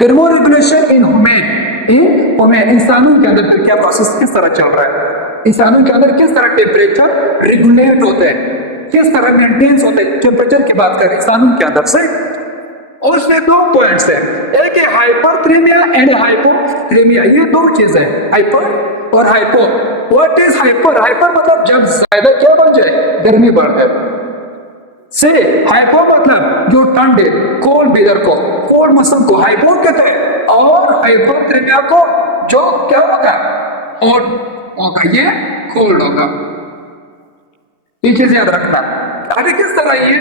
Thermoregulation in human इंसानों के अंदर क्या प्रोसेस किस तरह चल रहा है, इंसानों के अंदर किस तरह टेम्परेचर रेगुलेट होते हैं, किस तरह मेंटेन्स होते हैं टेम्परेचर की बात करें इंसानों के अंदर से। और उसमें दो पॉइंट्स है, एक है हाइपरथर्मिया एंड हाइपोथर्मिया, ये दो चीज है, हाइपर और hypo. What is hyper? Hyper मतलब जब ज्यादा क्या बढ़ जाए, गर्मी बढ़ जाए। से हाइपो मतलब जो ठंड है, कोल्ड वेदर को, कोल्ड मौसम को हाइपो कहते हैं, और हाइपोथर्मिया को जो क्या होगा, हॉट होगा, ये कोल्ड होगा। ये चीज याद रखना। आगे किस तरह ये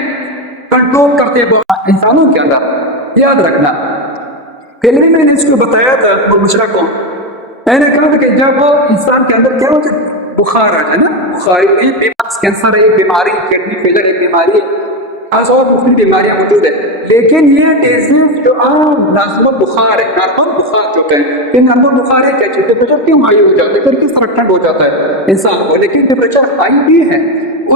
कंट्रोल करते हैं इंसानों के अंदर, याद रखना। पहले भी मैंने इसको बताया था वो मुशरा को, मैंने कहा कि जब वो इंसान के अंदर क्या होता है, बुखार आ जाए ना, बुखार एक कैंसर एक बीमारी, किडनी फेलियर एक बीमारी, और मुख्तलिफ बीमारियां मौजूद है। लेकिन ये डिजीज जो आम नॉर्मल बुखार है, नॉर्मल बुखार जो है, ये नॉर्मल बुखार है क्या चीज, टेम्परेचर क्यों हाई हो जाता है, फिर किस तरह ठंड हो जाता है इंसान को, लेकिन टेम्परेचर हाई भी है,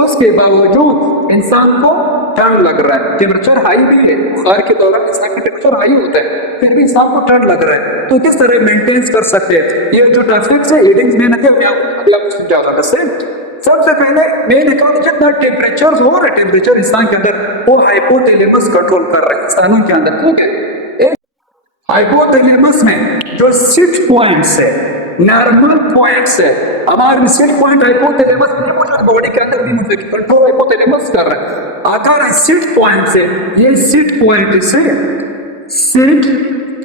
उसके बावजूद इंसान को ठंड लग रहा है, टेम्परेचर हाई भी है, बुखार के दौरान इंसान का टेम्परेचर हाई होता है, फिर भी इंसान को ठंड लग रहा है, तो किस तरह मेंटेन कर सकते हैं। ये जो टॉपिक्स है रीडिंग्स में नहीं है, अगला समझाऊंगा। सबसे पहले मैंने कहा कि जितना टेम्परेचर हो रहा है, टेम्परेचर इंसान के अंदर वो हाइपोथैलेमस कंट्रोल कर रहा है इंसानों के अंदर, ठीक है। हाइपोथैलेमस में जो 6 पॉइंट्स है, नॉर्मल पॉइंट्स है, हमारे 6 पॉइंट हाइपोथैलेमस में मौजूद, बॉडी के अंदर भी मौजूद, कंट्रोल हाइपोथैलेमस कर रहा है। अगर 6 पॉइंट से, ये 6 पॉइंट से 6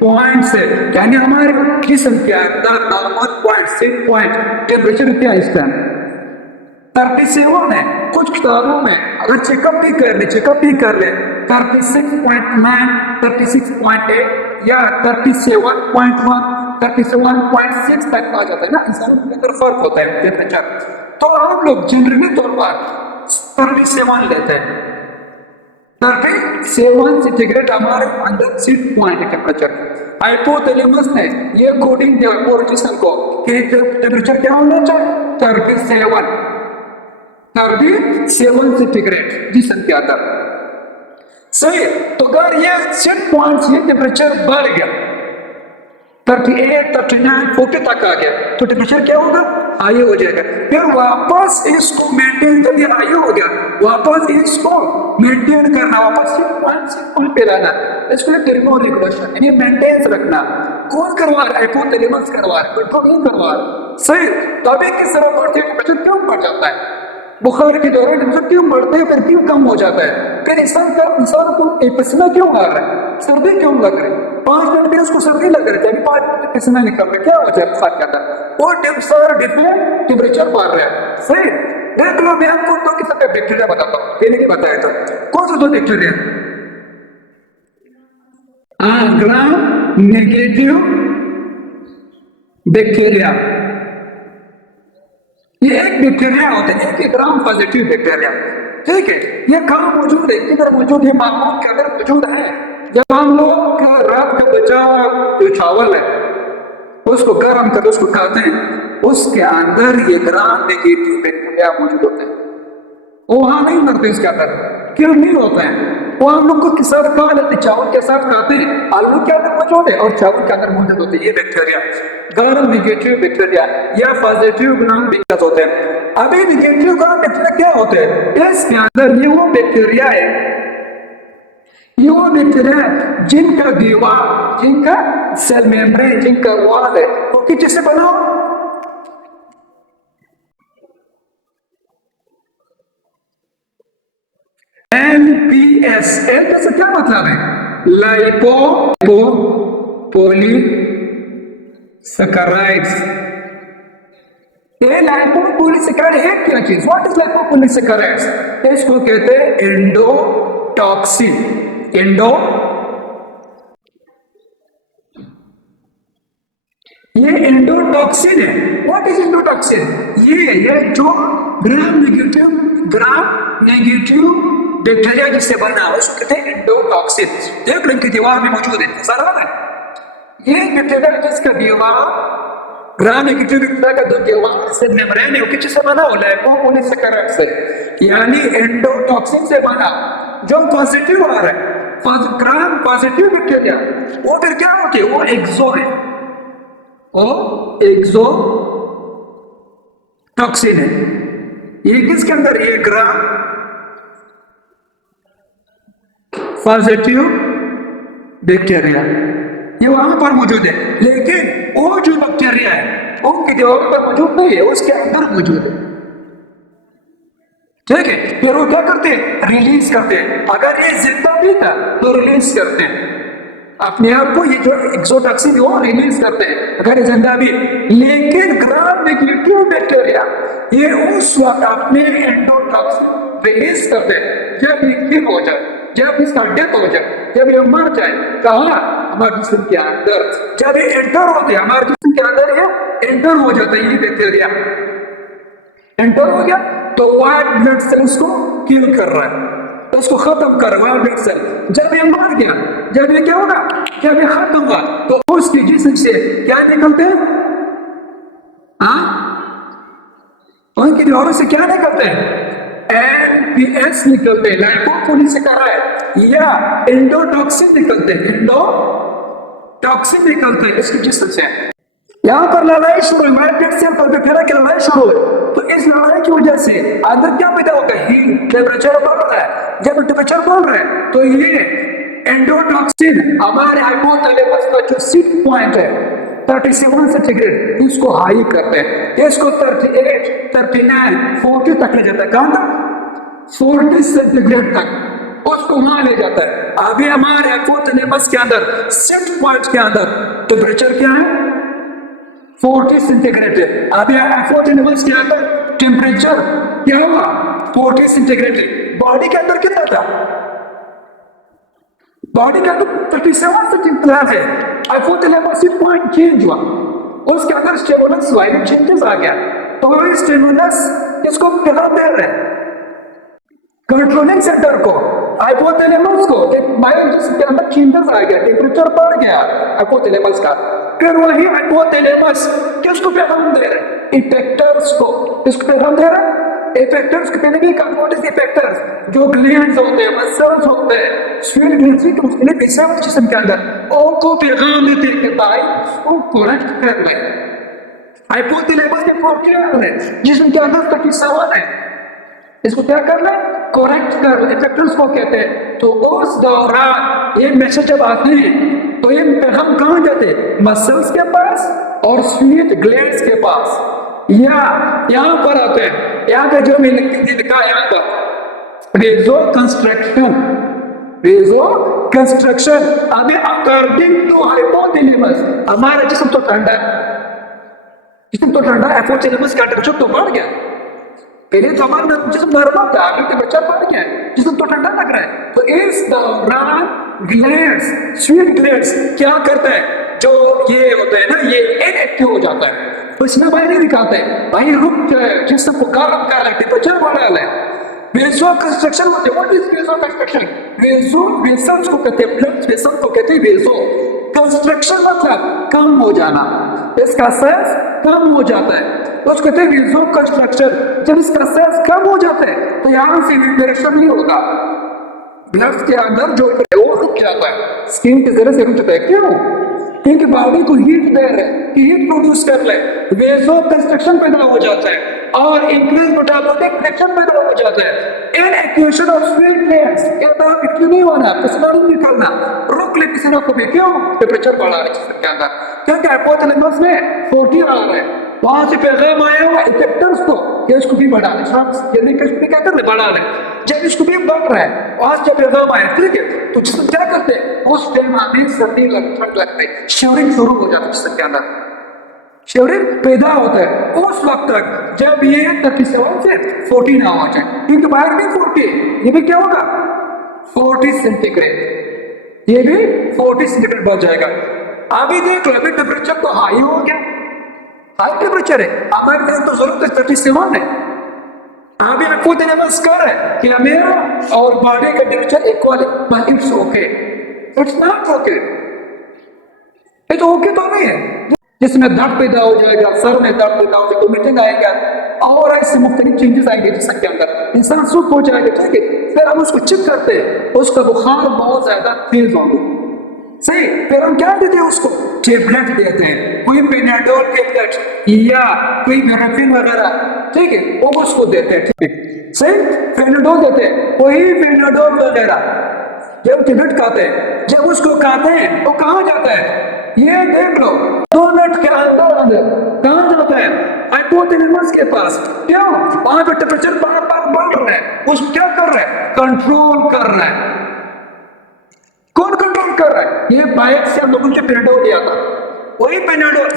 पॉइंट से, यानी हमारे जिस्म के अंदर नॉर्मल पॉइंट 6 पॉइंट टेम्परेचर क्या है इसका 37 है। कुछ किताबों में अगर चेकअप भी कर ले 36.9, 36.8 या 37.1, 37.6 तक आ जाता है ना, इंसानों के अंदर फर्क होता है टेम्परेचर। तो आप लोग जनरली तौर पर 37 लेते हैं, 37 सेंटीग्रेड हमारे अंदर 6 पॉइंट है टेम्परेचर। हाइपोथैलेमस ने ये कोडिंग दिया पूरे जिस्म को कि टेम्परेचर क्या होना चाहिए, 37 सेंटीग्रेड जिस्म के अंदर, सही। तो अगर ये 6 पॉइंट ये टेम्परेचर बढ़ गया, 38, 39, 40 तक आ गया, तो टेम्परेचर क्या होगा, हाई हो जाएगा। फिर वापस इसको मेंटेन कर दिया, हाई हो गया, वापस इसको मेंटेन करना, वापस 6 पॉइंट पे रहना, इसको थर्मोरेगुलेशन, यानी मेंटेन रखना। कौन करवा रहा है, हाइपोथैलेमस करवा रहा है, कंट्रोल नहीं करवा रहा, सही। तभी किस तरह बढ़ती है टेम्परेचर, क्यों बढ़ जाता है बुखार के दौरान, टेम्परेचर क्यों बढ़ते हैं, फिर क्यों कम हो जाता है, फिर इंसान को पसीना क्यों आ रहा है, सर्दी क्यों लग रही है, 5 मिनट में उसको सर्दी लग रही है, 5 मिनट पसीना निकल रहा है, क्या हो जाए बुखार के अंदर, वो डिफरेंट टेम्परेचर बढ़ रहा है, सही। देख लो, मैं आपको 2 किस्म के बैक्टीरिया बताता हूँ, पहले नहीं बताया था। कौन सा 2 बैक्टीरिया, ग्राम नेगेटिव बैक्टीरिया, ये एक बैक्टीरिया होता है, एक ग्राम पॉजिटिव बैक्टीरिया, ठीक है। ये कहाँ मौजूद है, किधर मौजूद है, माहौल के अंदर मौजूद है। जब हम लोग रात का बचा जो चावल है उसको गर्म कर उसको खाते हैं, उसके अंदर ये ग्राम नेगेटिव बैक्टीरिया मौजूद होते हैं, वो वहां नहीं मरते, इसके अंदर किल नहीं होते हैं, वो हम लोग को के साथ खा लेते, चावल के साथ खाते हैं, आलू के अंदर मौजूद है और चावल के अंदर मौजूद होते हैं ये बैक्टीरिया, ग्राम नेगेटिव बैक्टीरिया या पॉजिटिव ग्राम बैक्टीरिया होते हैं। अभी नेगेटिव ग्राम बैक्टीरिया क्या होते हैं, इसके अंदर ये वो बैक्टीरिया है, ये वो बैक्टीरिया जिनका दीवार, जिनका सेल मेम्ब्रेन, जिनका वॉल है वो किससे बना हो, LPS। LPS से क्या मतलब है, लाइपो पॉलीसैकेराइड्स। ये लाइपोपॉलीसैकेराइड है क्या चीज, व्हाट इज लाइपोपॉलीसैकेराइड्स, इसको कहते हैं एंडोटॉक्सिन। ये एंडोटॉक्सिन है। व्हाट इज एंडोटॉक्सिन, ये जो ग्राम नेगेटिव बैक्टीरिया जिससे बना उसको कहते हैं एंडोटॉक्सिन। देख लो इनकी दीवार में मौजूद है, सारा है ये बैक्टीरिया जिसका दीवार ग्राम नेगेटिव बैक्टीरिया का जो दीवार से मेम्ब्रेन है वो किससे बना, लाइपोपॉलीसैकेराइड से, यानी एंडोटॉक्सिन से बना। जो पॉजिटिव आ रहा है ग्राम पॉजिटिव बैक्टीरिया वो फिर क्या होते हैं, वो एक्सो है, वो एक्सो टॉक्सिन है। ये किसके अंदर, ये ग्राम पॉजिटिव बैक्टीरिया ये वहां पर मौजूद है, लेकिन वो जो बैक्टीरिया है वो दीवारों पर मौजूद नहीं है, उसके अंदर मौजूद है। ठीक है, फिर वो क्या करते हैं, रिलीज करते हैं। अगर ये जिंदा भी था तो रिलीज करते हैं अपने आप को, ये जो एक्सोटॉक्सिन वो रिलीज करते हैं अगर जिंदा भी। लेकिन ग्राम नेगेटिव बैक्टीरिया ये उस वक्त अपने एंडोटॉक्सिन रिलीज करते हैं जब ये किल हो जाए, जब इसका डेथ हो जाए, जब ये मर जाए। कहा, हमारे जिस्म के अंदर जब ये एंटर होते हैं, हमारे जिस्म के अंदर ये एंटर हो जाता है, ये बैक्टीरिया एंटर हो गया तो व्हाइट ब्लड सेल्स को किल कर रहा है, तो उसको खत्म कर रहा है व्हाइट ब्लड सेल। जब ये मर गया, जब ये क्या होगा, जब ये खत्म हुआ तो उसके जिस्म से क्या निकलते हैं, उनकी दीवारों से क्या निकलते हैं, एनपीएस निकलते हैं, लाइपोपोलीसेकेराइड या एंडोटॉक्सिन निकलते हैं, एंडोटॉक्सिन निकलते हैं इसके जिस्म से। यहाँ पर लड़ाई शुरू हुई, व्हाइट ब्लड सेल पर बैक्टीरिया की लड़ाई शुरू हुई। तो इस लड़ाई की वजह से अंदर क्या पैदा होगा, हीट, टेम्परेचर बढ़ रहा है। जब टेम्परेचर बढ़ रहा है तो ये एंडोटॉक्सिन हमारे हाइपोथैलेमस का जो सीट पॉइंट है 37 सेंटीग्रेड, इसको हाई करते हैं, इसको 38, 39, 40 तक ले जाता है। कहां तक, 40 सेंटीग्रेड तक उसको वहां ले जाता है। अभी हमारे हाइपोथैलेमस के अंदर सेट पॉइंट के अंदर टेम्परेचर क्या है, 40 सेंटीग्रेड है। अभी हाइपोथैलेमस के अंदर टेम्परेचर क्या हुआ, 40 सेंटीग्रेड। बॉडी के अंदर कितना था, बॉडी के अंदर 37 सेंटीग्रेड है। हाइपोथैलेमस से पॉइंट चेंज हुआ, उसके अंदर स्टिमुलस हुआ, चेंजेस आ गया। तो ये स्टिमुलस इसको क्या दे रहे हैं, कंट्रोलिंग सेंटर को, हाइपोथैलेमस को। बायोलॉजिस्ट के अंदर चेंजेस आ गया, टेम्परेचर बढ़ गया हाइपोथैलेमस का। फिर वही हाइपोथैलेमस किसको पैगाम दे रहे हैं, इफेक्टर्स को। किसको पैगाम दे रहे हैं, इफेक्टर्स को। पहले भी कहा, इफेक्टर्स जो ग्लैंड्स होते हैं, मसल्स होते हैं, स्वीट ग्लैंड्स के उसके लिए पेशाब जिस्म के अंदर उनको पैगाम देते हैं कि भाई उसको करेक्ट कर ले। हाइपोथैलेमस के प्रोटीन है जिस्म के अंदर तक सवाल है, इसको क्या कर ले, करेक्ट कर ले, इफेक्टर्स को कहते हैं। तो उस दौरान ये मैसेज जब आते हैं तो ये पैगाम कहां जाते हैं, मसल्स के पास और स्वीट ग्लैंड्स के पास, या यहां पर आते हैं। यहां पे जो मैंने लिखा है, यहां पर वेजो कंस्ट्रक्शन, वेजो कंस्ट्रक्शन। अभी अकॉर्डिंग टू हाइपोथैलेमस हमारा जिस्म तो ठंडा है, जिस्म तो ठंडा, हाइपोथैलेमस का टेम्परेचर तो बढ़ गया। पहले तो हमारा जिस्म नॉर्मल था, अभी टेम्परेचर बढ़ गया है, जिस्म तो ठंडा लग रहा है। तो इस दौरान ग्लैंड्स, स्वीट ग्लैंड्स क्या करता है, जो ये होता है ना, ये इनएक्टिव हो जाता है, पसीना बाहर नहीं निकालता है, भाई रुक जाए, जिस्म को गर्म कर ले, टेम्परेचर बढ़ा ले। वेसो कंस्ट्रक्शन होते हैं। व्हाट इज वेसो कंस्ट्रक्शन, वेसो वेसल्स को कहते हैं, ब्लड वेसल को कहते हैं वेसो कंस्ट्रक्शन, मतलब कम हो जाना, इसका साइज कम हो जाता है, तो उसको कहते हैं वेसो कंस्ट्रक्शन। जब इसका साइज कम हो जाता है तो यहां से वेंटिलेशन नहीं होगा, ब्लड के अंदर जो है वो रुक जाता है, स्किन के जरिए से रुक जाता है। क्यों, क्योंकि बॉडी को हीट दे रहे हैं कि हीट प्रोड्यूस कर ले, वेसो कंस्ट्रक्शन पैदा हो जाता है और इंक्रीज मेटाबॉलिक रिएक्शन पैदा हो जाता है। इन एक्यूशन ऑफ स्वीट ग्लैंड्स के तरफ क्यों नहीं होना, पसीना नहीं निकलना, रोक ले पसीना को भी। क्यों, टेम्परेचर बढ़ा है जिसके अंदर, क्योंकि हाइपोथैलेमस में 40 आ रहा है, वहां से पैगाम आया हुआ इफेक्टर्स को कि इसको भी बढ़ा ले, जल्दी किसको क्या कर ले, बढ़ा ले। जब इसको भी बढ़ रहा है, वहां से पैगाम आया, ठीक है, तो जिसको क्या करते हैं, उस टाइम हमें सर्दी लगता है, शिवरिंग शुरू हो जाता है जिसके अंदर, शिवरिंग पैदा होता है उस वक्त तक जब ये 37 से 40 ना हो जाए, क्योंकि बाहर भी 40, ये भी क्या होगा 40 सेंटीग्रेड, ये भी 40 सेंटीग्रेड बढ़ जाएगा। अभी देख लो, अभी टेम्परेचर तो हाई हो गया, हाई टेम्परेचर है, हमारे लिए तो जरूरत 37 है। अभी हाइपोथैलेमस कर है कि मेरा और बॉडी का टेम्परेचर इक्वल है, but it's okay, it's not okay, ये तो ओके तो नहीं है। जिसमें दर्द पैदा हो जाएगा, सर में दर्द पैदा हो जाएगा, तो मीटिंग आएगा, और ऐसे मुख्तलिफ चेंजेस आएंगे जिसम के अंदर, इंसान सुस्त हो जाएगा, ठीक है। फिर हम उसको चेक करते हैं, उसका बुखार बहुत ज्यादा तेज होगा, सही। फिर हम क्या देते हैं उसको, टेबलेट देते हैं, कोई पेनाडोल टेबलेट या कोई मेराफिन वगैरह, ठीक है, वो उसको देते हैं, ठीक है, सही। पेनाडोल देते हैं, वही पेनाडोल वगैरह जब टेबलेट खाते हैं, जब उसको खाते हैं वो कहाँ जाता है, ये देख लो 2 मिनट के अंदर कहाँ जाता है, हाइपोथैलेमस के पास। क्यों, वहां पे टेम्परेचर बार बार बढ़ रहा है, उसको क्या कर रहा है, कंट्रोल कर रहा है। कौन कंट्रोल कर रहा है, ये बाहर से हम लोगों ने पेनाडोल लिया था, वही पेनाडोल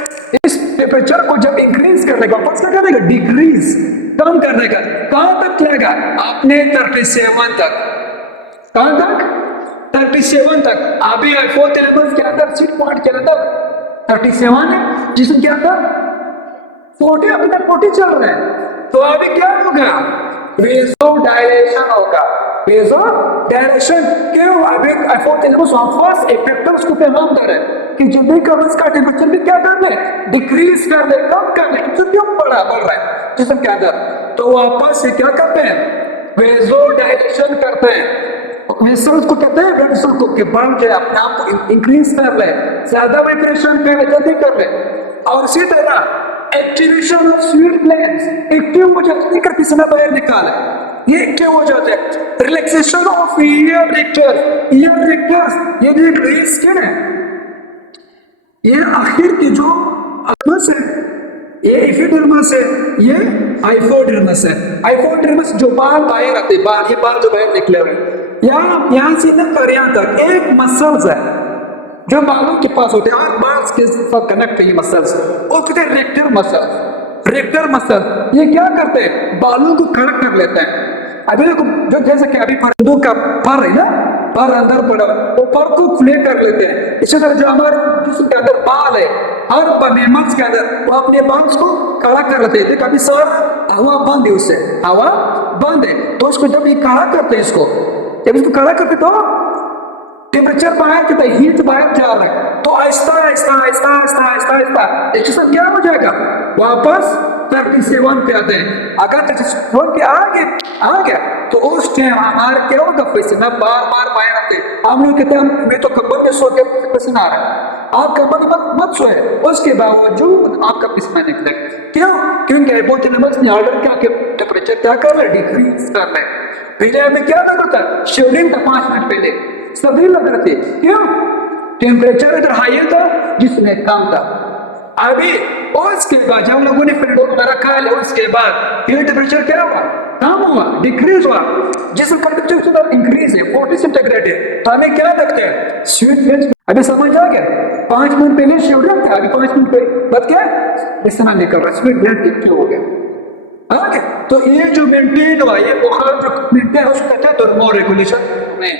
इस टेम्परेचर को जब इंक्रीज कर देगा, वापस क्या करेगा, डिक्रीज, कम कर देगा। कहां तक जाएगा, अपने 37 तक। कहां तक, 37 तक। अभी हाइपोथैलेमस के अंदर सीट पॉइंट के अंदर 37 है, जिसमें क्या था 40, अभी तक 40 चल रहा है। तो अभी क्या होगा, वेसोडाइलेशन होगा, वेसोडाइलेशन। क्यों, अभी हाइपोथैलेमस वापस इफेक्ट उसको पैगाम दे रहा है कि जब भी कब इसका टेम्परेचर भी क्या कर ले, डिक्रीज कर ले, कम कर ले, तो क्यों बढ़ रहा है जिसम के अंदर। तो वापस से क्या करते हैं, वेसोडाइलेशन करते हैं। वेसल्स को कहते हैं ब्लड वेसल को, कि बढ़ जाए, अपने आप को इंक्रीज कर ले, ज्यादा वाइब्रेशन कर ले, जल्दी कर ले। और इसी तरह activation of sweet glands, active हो जाते हैं, पसीना बाहर निकाले, ये एक्टिव हो जाते हैं। Relaxation of year rector's, year rector's ये जो स्किन है, ये आखिर की जो अल्मस है, ये एपिडर्मिस है, ये हाइपोडर्मिस है। हाइपोडर्मिस जो बाल बाहर आते हैं, बाल, ये बाल जो बाहर निकले हुए, यहाँ से लेकर यहाँ तक एक मसल्स है जो बालों के पास होते हैं, और बाल के साथ कनेक्ट है ये मसल्स, वो कहते हैं रेक्टर मसल। रेक्टर मसल ये क्या करते हैं, बालों को खड़ा कर लेते हैं। अभी देखो, जो जैसे कि अभी परिंदों का पर है ना, पर अंदर पड़ा, वो पर को खुले कर लेते हैं। इसी तरह जो हमारे जिसम के अंदर बाल है, हर मेमल्स के अंदर वो अपने बाल्स को खड़ा कर लेते हैं। कभी सर हवा बंद है, उससे हवा बंद है, तो उसको जब ये खड़ा करते हैं, इसको जब इसको खड़ा करते तो टेम्परेचर बाहर कितना, हीट बाहर जा रहा है, तो आहिस्ता आहिस्ता आहिस्ता आहिस्ता आहिस्ता आहिस्ता एक्सप्रेशन क्या हो जाएगा, वापस 37 पे आते हैं। अगर 37 के आ गया तो उस टाइम हमारे क्या होगा, पसीना बार बार बाहर आते हैं। हम लोग कहते हैं मैं तो कमर में सो के पसीना आ रहा है, आप कमर में मत सोए, उसके बावजूद आपका पसीना निकले। क्यों, क्योंकि हाइपोथैलेमस ने ऑर्डर किया कि टेम्परेचर क्या कर रहा है, डिक्रीज कर रहा है। पहले हमें क्या लग रहा था, शिवलिंग था 5 मिनट पहले सभी लग रहे थे, क्यों, टेम्परेचर इधर हाई था, जिसमें कम था। अभी उसके बाद जब लोगों ने पेट्रोल वगैरह खा लिया, उसके बाद ये टेम्परेचर क्या हुआ, कम हुआ, डिक्रीज हुआ, जिसका टेम्परेचर इंक्रीज है 40 सेंटीग्रेड है। तो हमें क्या लगता है, स्वीट वेज। अभी समझ आ गया, 5 मिनट पहले शिवलिंग था, अभी 5 मिनट पहले बच गया, इतना नहीं कर रहा, स्वीट ब्लड एक्टिव हो गया। तो ये जो मेंटेन हुआ, ये बुखार जो मेंटेन, उसको कहते हैं थर्मो रेगुलेशन में